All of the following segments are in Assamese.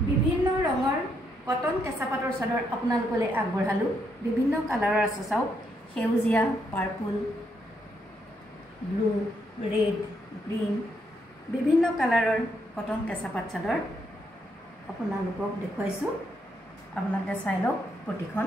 বিভিন্ন ৰঙৰ কটন কেঁচাপাতৰ চাদৰ আপোনালোকলৈ আগবঢ়ালোঁ। বিভিন্ন কালাৰৰ আছে, চাওক, সেউজীয়া, পাৰ্পল, ব্লু, ৰেড, গ্ৰীণ, বিভিন্ন কালাৰৰ কটন কেঁচাপাত চাদৰ আপোনালোকক দেখুৱাইছোঁ। আপোনালোকে চাই লওক প্ৰতিখন।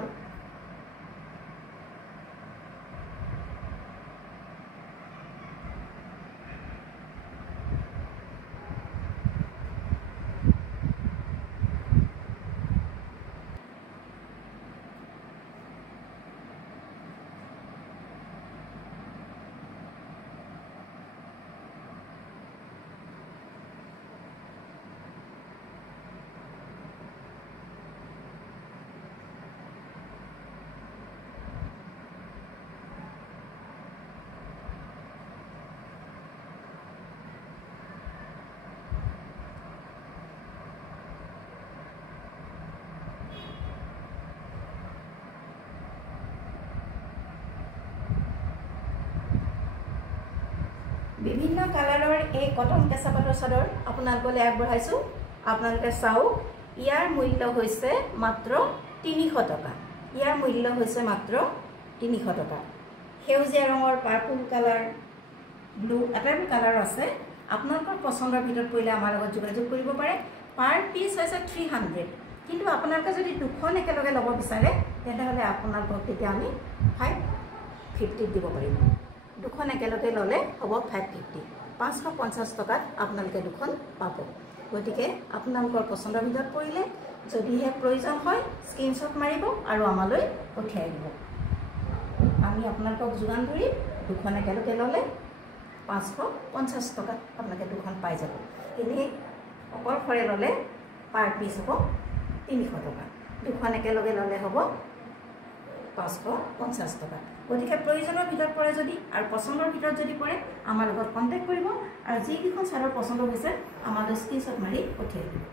বিভিন্ন কালাৰৰ এই কটন কেঁচাপাতৰ চাদৰ আপোনালোকলৈ আগবঢ়াইছোঁ। আপোনালোকে চাওক, ইয়াৰ মূল্য হৈছে মাত্ৰ ৩০০ টকা। ইয়াৰ মূল্য হৈছে মাত্ৰ ৩০০ টকা। সেউজীয়া ৰঙৰ, পাৰ্পল কালাৰ, ব্লু, আটাইবোৰ কালাৰ আছে। আপোনালোকৰ পচন্দৰ ভিতৰত পৰিলে আমাৰ লগত যোগাযোগ কৰিব পাৰে। পাৰ পিচ হৈছে 300, কিন্তু আপোনালোকে যদি দুখন একেলগে ল'ব বিচাৰে তেতিয়াহ'লে আপোনালোকক তেতিয়া আমি 550 দিব পাৰিম। দুখন একেলগে ল'লে হ'ব 550, 550 টকাত আপোনালোকে দুখন পাব। গতিকে আপোনালোকৰ পচন্দৰ ভিতৰত পৰিলে যদিহে প্ৰয়োজন হয় স্ক্ৰীনশ্বট মাৰিব আৰু আমালৈ পঠিয়াই দিব। আমি আপোনালোকক যোগান ধৰিম। দুখন একেলগে ল'লে 550 টকাত আপোনালোকে দুখন পাই যাব। এনেই অকলশৰে ল'লে পাৰ পিচ হ'ব ৩০০ টকা। দুখন একেলগে ল'লে হ'ব 550 টকা। গতিকে প্ৰয়োজনৰ ভিতৰত পৰে যদি আৰু পচন্দৰ ভিতৰত যদি পৰে আমাৰ লগত কণ্টেক্ট কৰিব আৰু যিকেইখন চাদৰ পচন্দ হৈছে আমালৈ স্ক্ৰীনশ্বট মাৰি পঠিয়াই দিব।